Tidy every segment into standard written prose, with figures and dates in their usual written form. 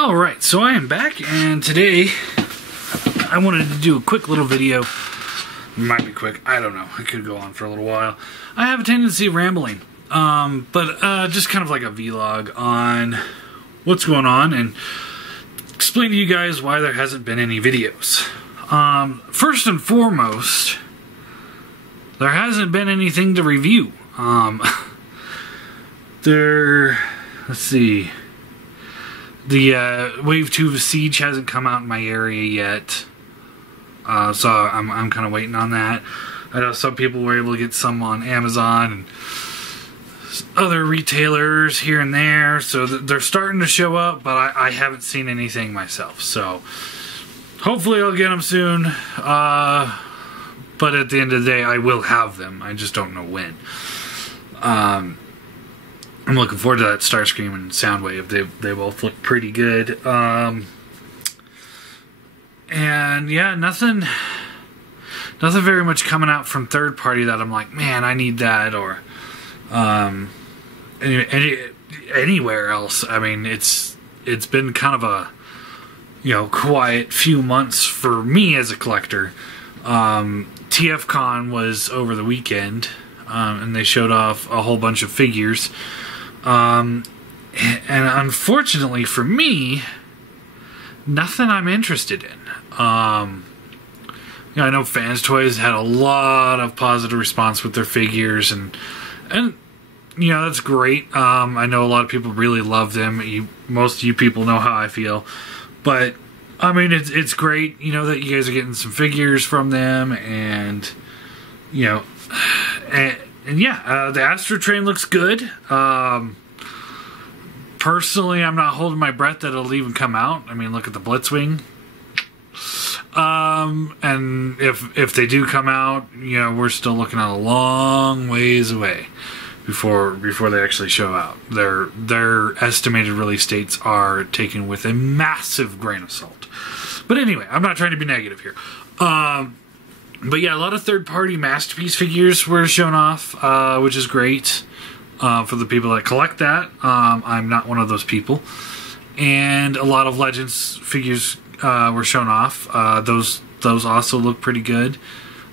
Alright, so I am back, and today I wanted to do a quick little video. It might be quick, I don't know, it could go on for a little while. I have a tendency of rambling, but just kind of like a vlog on what's going on and explain to you guys why there hasn't been any videos. First and foremost, there hasn't been anything to review. Let's see. The Wave 2 of Siege hasn't come out in my area yet, so I'm kind of waiting on that. I know some people were able to get some on Amazon and other retailers here and there, so they're starting to show up, but I haven't seen anything myself, so hopefully I'll get them soon, but at the end of the day I will have them, I just don't know when. I'm looking forward to that Starscream and Soundwave. They both look pretty good. And yeah, nothing very much coming out from third party that I'm like, man, I need that, or anywhere else. I mean, it's been kind of a quiet few months for me as a collector. TFCon was over the weekend, and they showed off a whole bunch of figures. And unfortunately for me, nothing I'm interested in. I know Fans Toys had a lot of positive response with their figures, and that's great. I know a lot of people really love them. Most of you people know how I feel, but I mean, it's great, that you guys are getting some figures from them, and the Astro Train looks good. Personally, I'm not holding my breath that it'll even come out. I mean, look at the Blitzwing. And if they do come out, we're still looking at a long ways away before they actually show out. Their estimated release dates are taken with a massive grain of salt. But anyway, I'm not trying to be negative here. But yeah, a lot of third-party Masterpiece figures were shown off, which is great for the people that collect that. I'm not one of those people. And a lot of Legends figures were shown off. Those also look pretty good.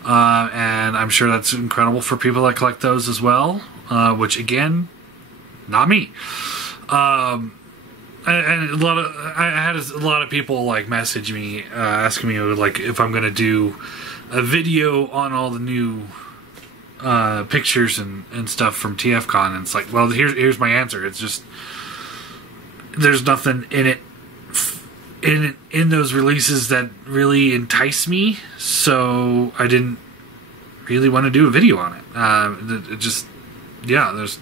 And I'm sure that's incredible for people that collect those as well, which, again, not me. And I had a lot of people like message me asking me like if I'm gonna do a video on all the new pictures and stuff from TFCon, and it's like, well, here's my answer. It's just there's nothing in those releases that really entice me, so I didn't really want to do a video on it. There's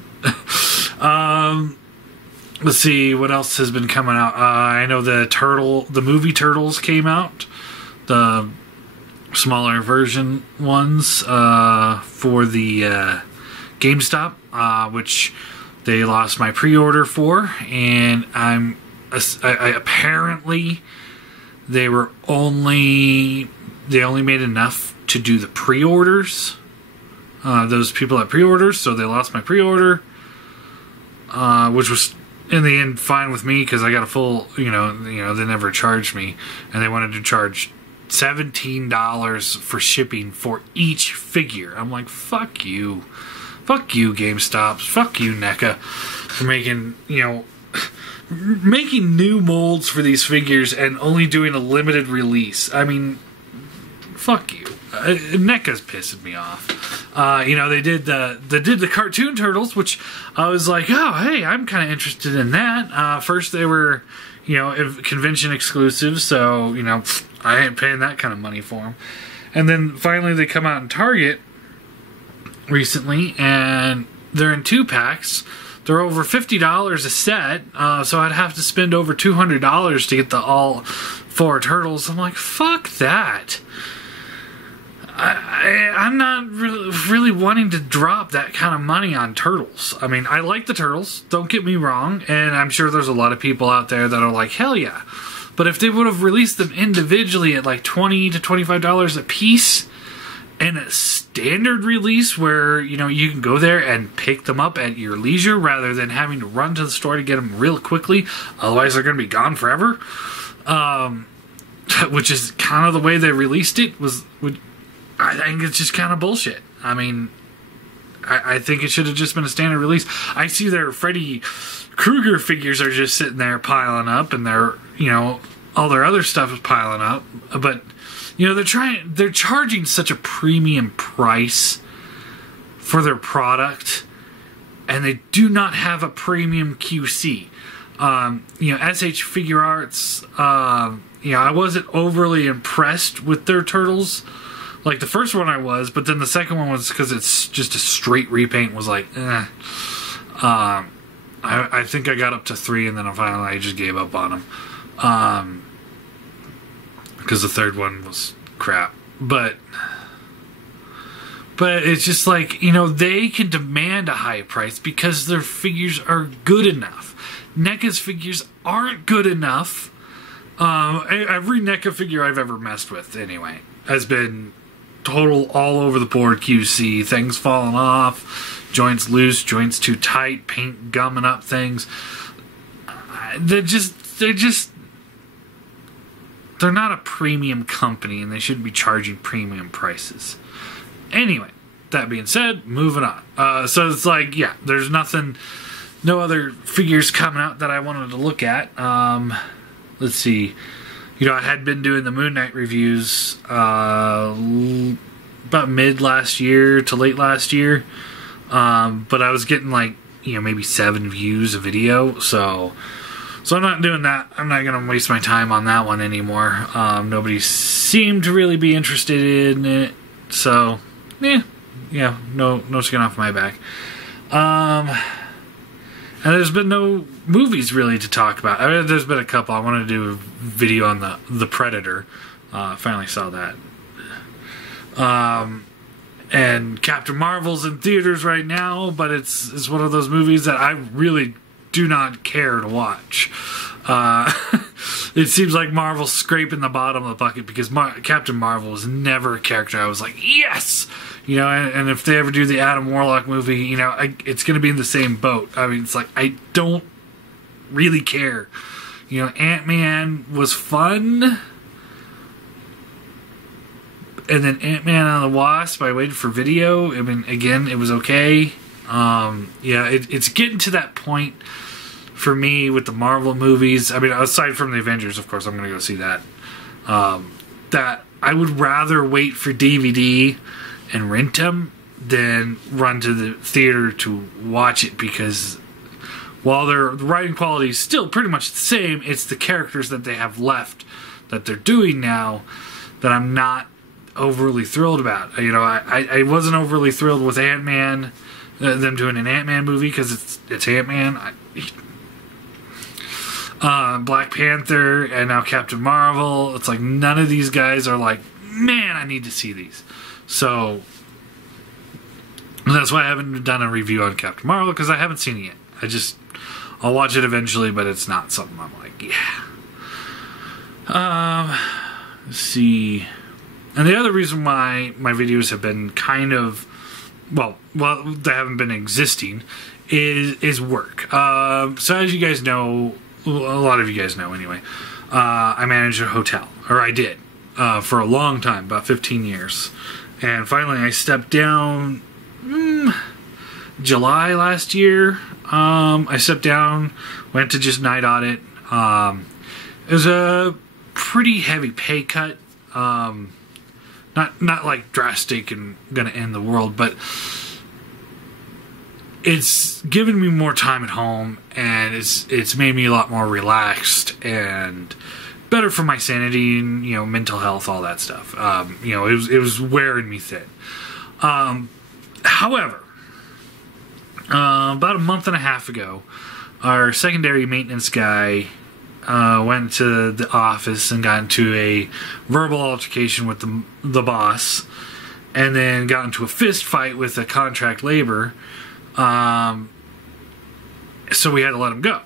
let's see what else has been coming out. I know the movie Turtles came out, the smaller version ones for the GameStop, which they lost my pre-order for, and I apparently they only made enough to do the pre-orders. Those people that pre-orders, so they lost my pre-order, which was in the end fine with me because I got a full, they never charged me, and they wanted to charge $17 for shipping for each figure. I'm like, fuck you GameStop, fuck you NECA for making new molds for these figures and only doing a limited release. I mean, fuck you. NECA's pissing me off. They did the cartoon Turtles, which I was like, oh, hey, I'm kind of interested in that. First they were, convention exclusive, so, I ain't paying that kind of money for them. And then finally they come out in Target recently, and they're in 2-packs. They're over $50 a set, so I'd have to spend over $200 to get all 4 Turtles. I'm like, fuck that. I'm not really wanting to drop that kind of money on Turtles. I mean, I like the Turtles, don't get me wrong, and I'm sure there's a lot of people out there that are like, hell yeah. But if they would have released them individually at like $20 to $25 a piece, and standard release where, you know, you can go there and pick them up at your leisure rather than having to run to the store to get them real quickly. Otherwise, they're going to be gone forever. Which is kind of the way they released it. I think it's just kind of bullshit. I mean, I think it should have just been a standard release. I see their Freddy Krueger figures are just sitting there piling up, and all their other stuff is piling up. But, you know, they're charging such a premium price for their product, and they do not have a premium QC. You know, SH Figure Arts, you know, I wasn't overly impressed with their turtles. Like, the first one I was, but then the second one was because it's just a straight repaint, was like, eh. I think I got up to 3, and then finally I just gave up on them. Because the third one was crap. But it's just like, you know, they can demand a high price because their figures are good enough. NECA's figures aren't good enough. Every NECA figure I've ever messed with, anyway, has been total all over the board QC. Things falling off, joints loose, joints too tight, paint gumming up things. They're not a premium company, and they shouldn't be charging premium prices. Anyway, that being said, moving on. So it's like, yeah, there's no other figures coming out that I wanted to look at. Let's see. You know, I had been doing the Moon Knight reviews about mid last year to late last year. But I was getting like, you know, maybe 7 views a video. So I'm not doing that. I'm not going to waste my time on that one anymore. Nobody seemed to really be interested in it. So, yeah, no skin off my back. And there's been no movies really to talk about. I mean, there's been a couple. I wanted to do a video on the Predator. Finally saw that. And Captain Marvel's in theaters right now, but it's one of those movies that I really do not care to watch. It seems like Marvel's scraping the bottom of the bucket because Captain Marvel was never a character I was like, yes! You know, and if they ever do the Adam Warlock movie, you know, it's going to be in the same boat. I mean, it's like, I don't really care. You know, Ant-Man was fun. And then Ant-Man and the Wasp, I waited for video. I mean, again, it was okay. Yeah, it's getting to that point for me with the Marvel movies. I mean, aside from the Avengers, of course, I'm going to go see that. That I would rather wait for DVD and rent them than run to the theater to watch it, because while the writing quality is still pretty much the same, it's the characters that they have left that they're doing now that I'm not overly thrilled about. You know, I wasn't overly thrilled with Ant-Man, them doing an Ant-Man movie, because it's Ant-Man. Black Panther and now Captain Marvel. It's like none of these guys are like, man, I need to see these. So that's why I haven't done a review on Captain Marvel, because I haven't seen it yet. I'll watch it eventually, but it's not something I'm like, yeah. Let's see. And the other reason why my videos have been kind of, well, they haven't been existing is work. So as you guys know, a lot of you guys know anyway, I manage a hotel, or I did, for a long time, about 15 years. And finally I stepped down July last year. I stepped down, went to just night audit. It was a pretty heavy pay cut. Not like drastic and gonna end the world, but it's given me more time at home, and it's made me a lot more relaxed and better for my sanity and, you know, mental health, all that stuff. You know, it was wearing me thin. However, about a month and a half ago, our secondary maintenance guy went to the office and got into a verbal altercation with the boss, and then got into a fist fight with a contract labor. So we had to let him go.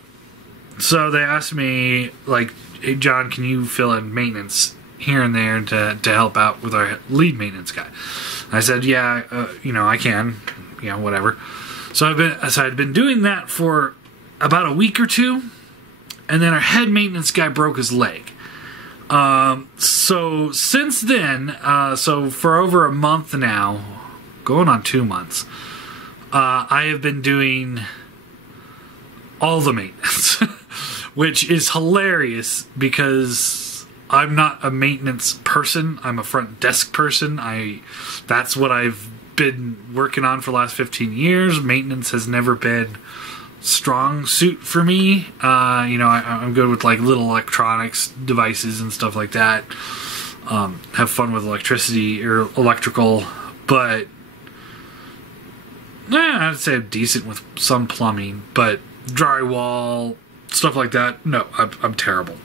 So they asked me, like, hey, John, can you fill in maintenance here and there to help out with our lead maintenance guy. I said, yeah, I can, whatever. So I'd been doing that for about a week or two, and then our head maintenance guy broke his leg. So since then, so for over a month now, going on 2 months, I have been doing all the maintenance, which is hilarious because I'm not a maintenance person. I'm a front desk person. That's what I've been working on for the last 15 years. Maintenance has never been strong suit for me. I'm good with like little electronics devices and stuff like that. Have fun with electricity or electrical, but I'd say I'm decent with some plumbing, but drywall, stuff like that, no, I'm terrible.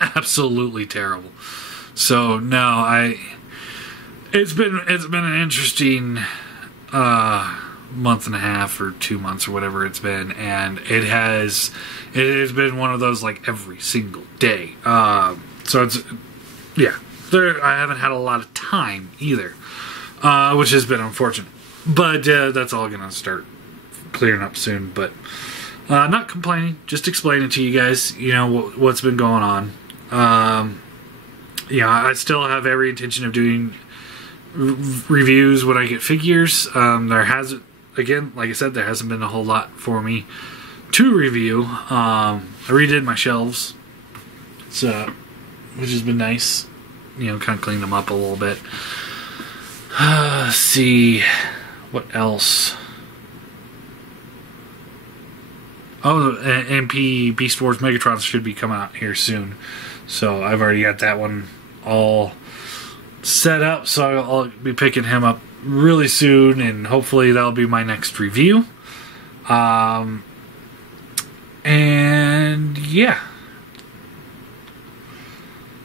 Absolutely terrible. So no, it's been an interesting month and a half or 2 months or whatever it's been, and it has been one of those like every single day. So it's I haven't had a lot of time either, which has been unfortunate. But that's all gonna start clearing up soon. But not complaining, just explaining to you guys, what's been going on. I still have every intention of doing reviews when I get figures. Like I said, there hasn't been a whole lot for me to review. I redid my shelves, which has been nice. Kind of cleaned them up a little bit. Let's see, what else? Oh, MP Beast Wars Megatron should be coming out here soon. So I've already got that one all set up. So I'll be picking him up really soon, and hopefully that'll be my next review. And yeah.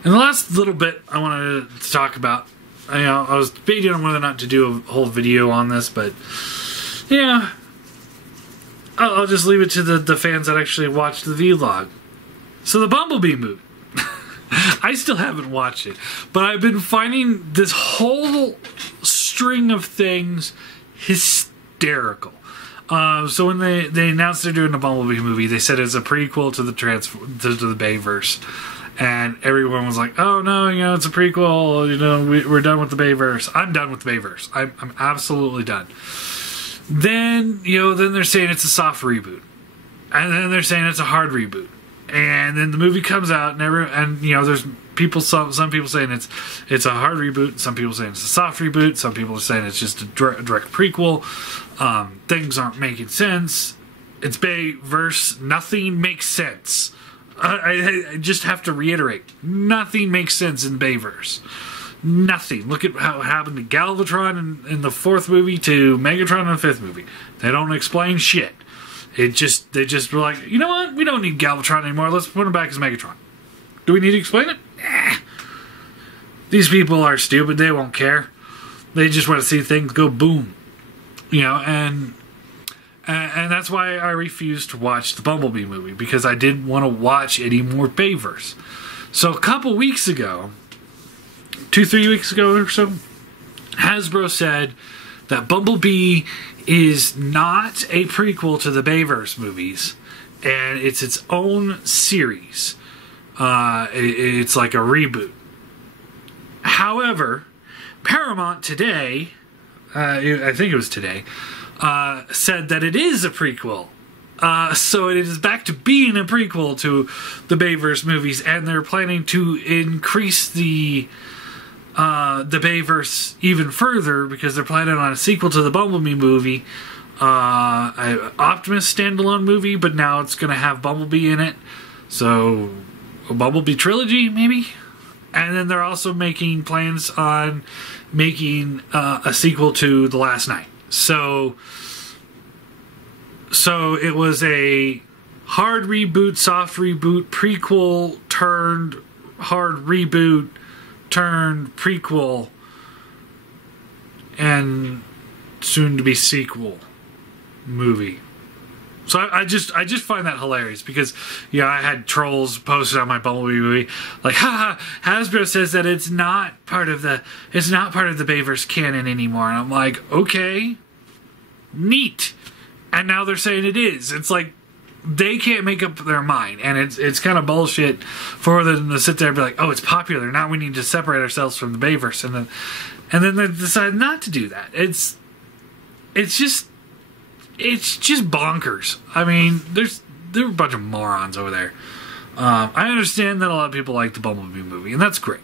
And the last little bit I wanted to talk about, I was debating on whether or not to do a whole video on this, but yeah, I'll just leave it to the fans that actually watched the vlog. So the Bumblebee movie. I still haven't watched it, but I've been finding this whole string of things hysterical. So when they announced they're doing the Bumblebee movie, they said it's a prequel to the Bayverse. And everyone was like, oh no, it's a prequel, we're done with the Bayverse. I'm done with the Bayverse. I'm absolutely done. Then they're saying it's a soft reboot. And then they're saying it's a hard reboot. And then the movie comes out, and there's people, some people saying it's a hard reboot, some people saying it's a soft reboot, some people are saying it's just a direct prequel. Things aren't making sense. It's Bayverse. Nothing makes sense. I just have to reiterate, nothing makes sense in Bayverse. Nothing. Look at how it happened to Galvatron in the 4th movie to Megatron in the 5th movie. They don't explain shit. They just were like, you know what? We don't need Galvatron anymore. Let's put him back as Megatron. Do we need to explain it? Nah. These people are stupid. They won't care. They just want to see things go boom. And that's why I refused to watch the Bumblebee movie, because I didn't want to watch any more Bayverse. So a couple weeks ago, 2-3 weeks ago or so, Hasbro said that Bumblebee is not a prequel to the Bayverse movies, and it's its own series. It's like a reboot. However, Paramount today, I think it was today, said that it is a prequel. So it is back to being a prequel to the Bayverse movies, and they're planning to increase the Bayverse even further, because they're planning on a sequel to the Bumblebee movie, Optimus standalone movie, but now it's going to have Bumblebee in it. So a Bumblebee trilogy, maybe? And then they're also making plans on making a sequel to The Last Knight. So it was a hard reboot, soft reboot, prequel turned hard reboot turned prequel, and soon to be sequel movie. So I just find that hilarious because I had trolls posted on my Bumblebee movie like, haha, Hasbro says that it's not part of the Bayverse canon anymore, and I'm like, okay, neat. And now they're saying it is. It's like they can't make up their mind, and it's kind of bullshit for them to sit there and be like, oh, it's popular, now we need to separate ourselves from the Bayverse, and then they decide not to do that. It's just bonkers. I mean, there are a bunch of morons over there. I understand that a lot of people like the Bumblebee movie, and that's great.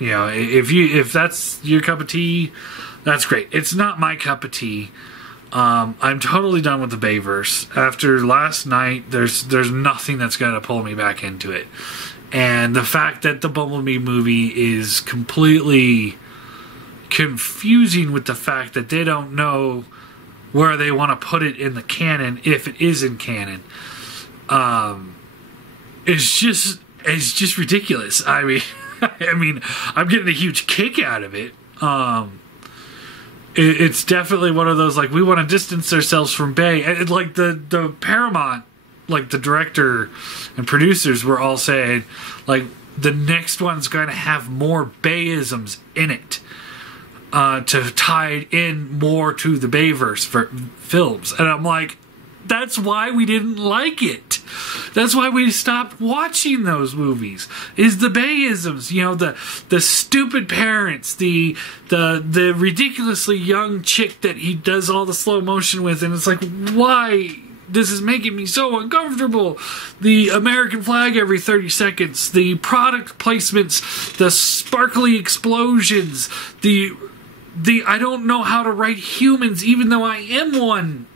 If that's your cup of tea, that's great. It's not my cup of tea. I'm totally done with the Bayverse. After last night, there's nothing that's going to pull me back into it. And the fact that the Bumblebee movie is completely confusing with the fact that they don't know where they want to put it in the canon, if it is in canon, it's just ridiculous. I mean, I'm getting a huge kick out of it. It's definitely one of those, like, we want to distance ourselves from Bay. And like the Paramount, like the director and producers were all saying, like, the next one's going to have more Bayisms in it. To tie it in more to the Bayverse for films. And I'm like, that's why we didn't like it. That's why we stopped watching those movies. Is the Bayisms, the stupid parents, the ridiculously young chick that he does all the slow motion with, and it's like, why? This is making me so uncomfortable. The American flag every 30 seconds, the product placements, the sparkly explosions, the I don't know how to write humans even though I am one.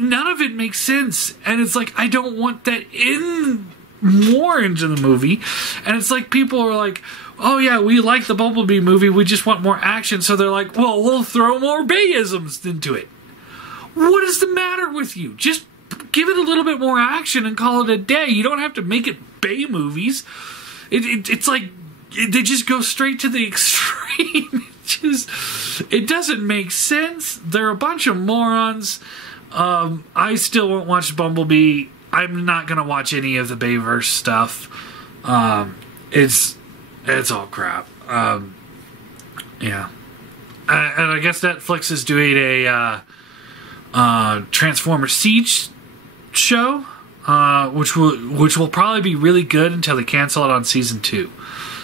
None of it makes sense. And it's like, I don't want that more into the movie. And it's like, people are like, oh yeah, we like the Bumblebee movie, we just want more action. So they're like, well, we'll throw more Bayisms into it. What is the matter with you? Just give it a little bit more action and call it a day. You don't have to make it Bay movies. It's like, they just go straight to the extreme. It doesn't make sense. They're a bunch of morons. I still won't watch Bumblebee. I'm not gonna watch any of the Bayverse stuff. It's all crap. Yeah. And I guess Netflix is doing a Transformers Siege show, which will probably be really good until they cancel it on season 2.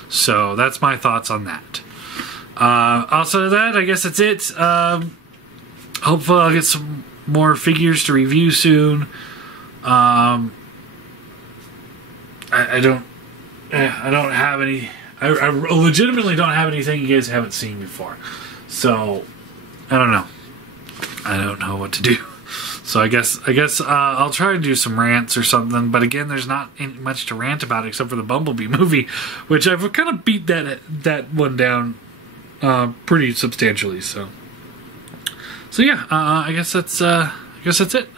So that's my thoughts on that. Outside of that, I guess that's it. Hopefully I'll get some more figures to review soon. I don't have any. I legitimately don't have anything you guys haven't seen before. So I don't know. I don't know what to do. So I guess I'll try and do some rants or something. But again, there's not much to rant about except for the Bumblebee movie, which I've kind of beat that one down pretty substantially. So yeah, I guess that's it.